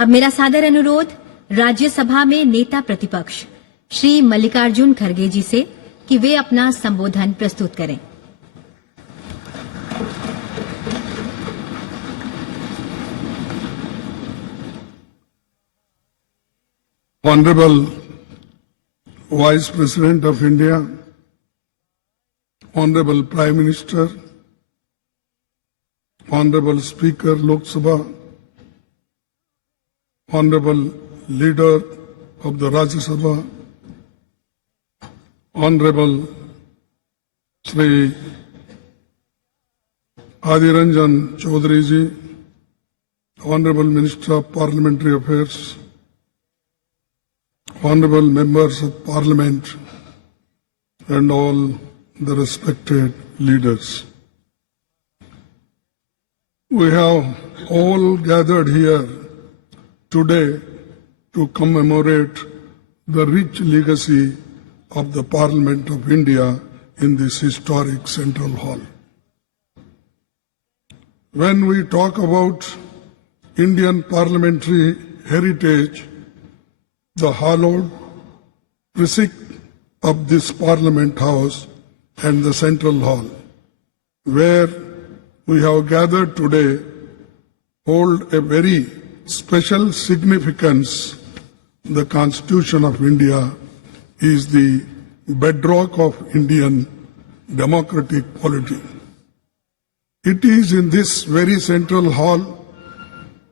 अब मेरा सादर अनुरोध राज्यसभा में नेता प्रतिपक्ष श्री मल्लिकार्जुन खड़गे जी से कि वे अपना संबोधन प्रस्तुत करें। Honorable Vice President of India, Honorable Prime Minister, Honorable Speaker Lok Sabha, Honorable Leader of the Rajya Sabha, Honorable Shri Adiranjan Chaudhary ji, Honorable Minister of Parliamentary Affairs, Honorable Members of Parliament and all the respected leaders. We have all gathered here today to commemorate the rich legacy of the Parliament of India in this historic Central Hall. When we talk about Indian parliamentary heritage, the hallowed precinct of this Parliament House and the Central Hall, where we have gathered today, hold a very special significance. The Constitution of India is the bedrock of Indian democratic polity. It is in this very Central Hall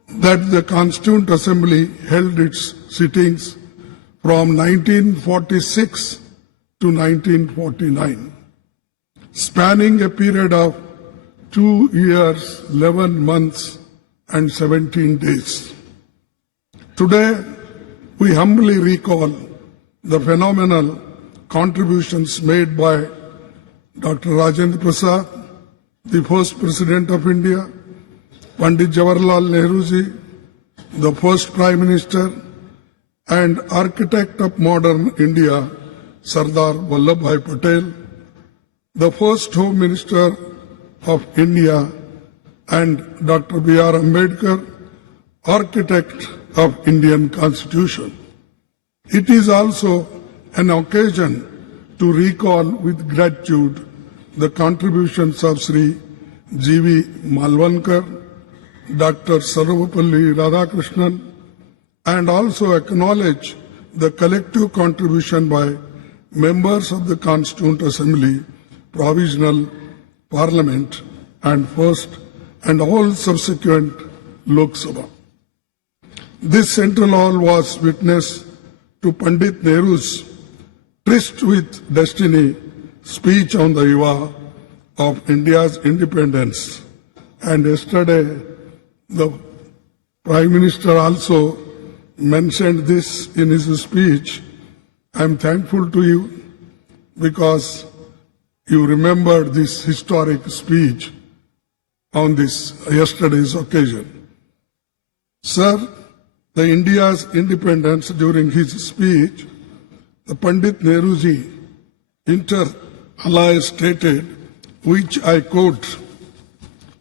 that the Constituent Assembly held its sittings from 1946 to 1949, spanning a period of 2 years, 11 months and 17 days. Today, we humbly recall the phenomenal contributions made by Dr. Rajendra Prasad, the first President of India, Pandit Jawaharlal Nehru ji, the first Prime Minister and architect of modern India, Sardar Vallabhbhai Patel, the first Home Minister of India, and Dr. B.R. Ambedkar, architect of Indian Constitution. It is also an occasion to recall with gratitude the contributions of Sri G.V. Malvankar, Dr. Sarvapalli Radhakrishnan, and also acknowledge the collective contribution by members of the Constituent Assembly, Provisional Parliament, and First and all subsequent Lok Sabha. This Central Hall was witness to Pandit Nehru's tryst with destiny speech on the eve of India's independence, and yesterday the Prime Minister also mentioned this in his speech. I am thankful to you because you remembered this historic speech on this yesterday's occasion. Sir, the India's independence during his speech, the Pandit Nehruji inter alia stated, which I quote,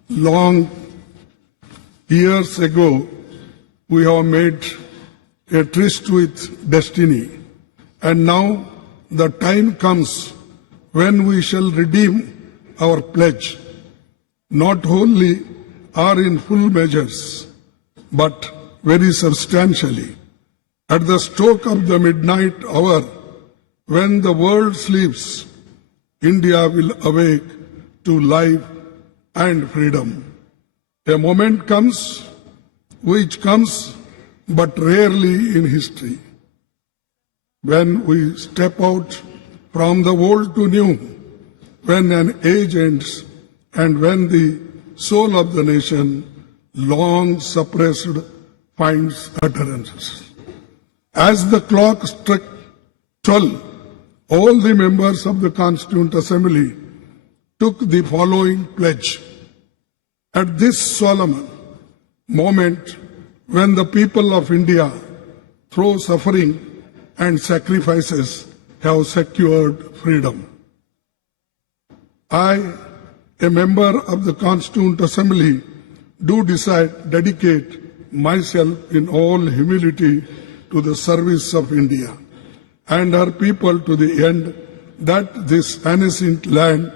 long years ago, we have made a tryst with destiny, and now the time comes when we shall redeem our pledge, not wholly or in full measures, but very substantially. At the stroke of the midnight hour, when the world sleeps, India will awake to life and freedom. A moment comes, which comes but rarely in history, when we step out from the old to new, when an age ends, and when the soul of the nation, long suppressed, finds utterances. As the clock struck 12, all the members of the Constituent Assembly took the following pledge. At this solemn moment, when the people of India, through suffering and sacrifices, have secured freedom, I, a member of the Constituent Assembly, do dedicate myself in all humility to the service of India and her people to the end that this ancient land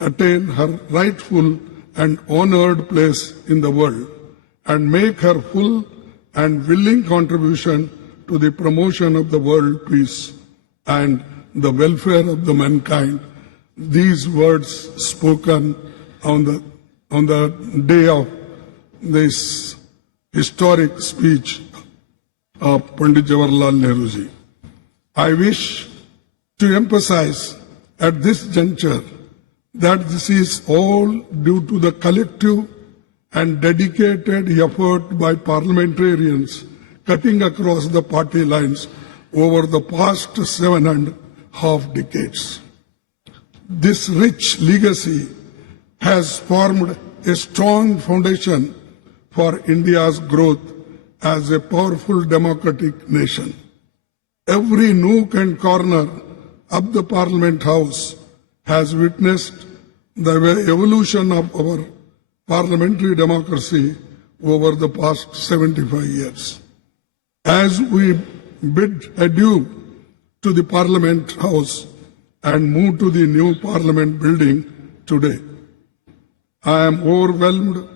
attain her rightful and honored place in the world and make her full and willing contribution to the promotion of the world peace and the welfare of the mankind. These words spoken on the day of this historic speech of Pandit Jawaharlal Nehru ji. I wish to emphasize at this juncture that this is all due to the collective and dedicated effort by parliamentarians cutting across the party lines over the past 7.5 decades. This rich legacy has formed a strong foundation for India's growth as a powerful democratic nation. Every nook and corner of the Parliament House has witnessed the evolution of our parliamentary democracy over the past 75 years. As we bid adieu to the Parliament House and move to the new Parliament building today, I am overwhelmed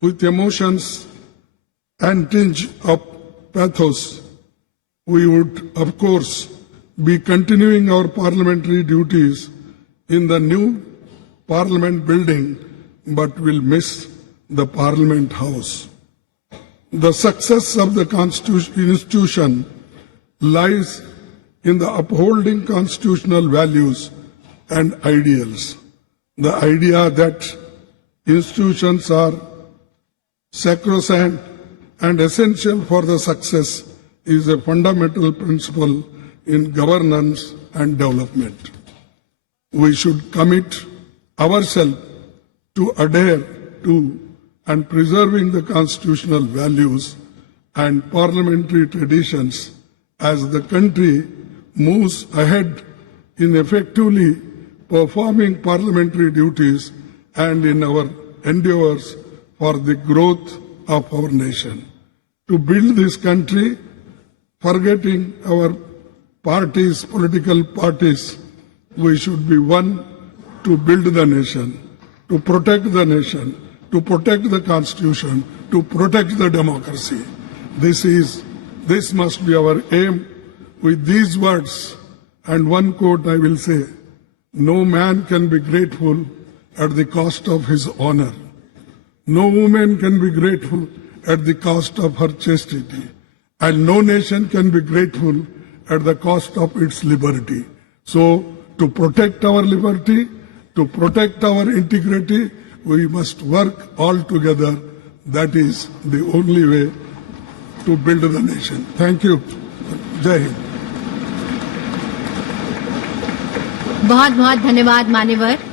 with emotions and tinge of pathos. We would, of course, be continuing our parliamentary duties in the new Parliament building, but will miss the Parliament House. The success of the institution lies in the upholding constitutional values and ideals. The idea that institutions are sacrosanct and essential for the success is a fundamental principle in governance and development. We should commit ourselves to adhere to and preserving the constitutional values and parliamentary traditions as the country moves ahead in effectively performing parliamentary duties and in our endeavors for the growth of our nation. To build this country, forgetting our parties, political parties, we should be one to build the nation, to protect the nation, to protect the Constitution, to protect the democracy. This must be our aim. With these words and one quote I will say, no man can be grateful at the cost of his honor. No woman can be grateful at the cost of her chastity. And no nation can be grateful at the cost of its liberty. So, to protect our liberty, to protect our integrity, we must work all together. That is the only way to build the nation. Thank you. Jai Hind. बहुत बहुत धन्यवाद मान्यवर।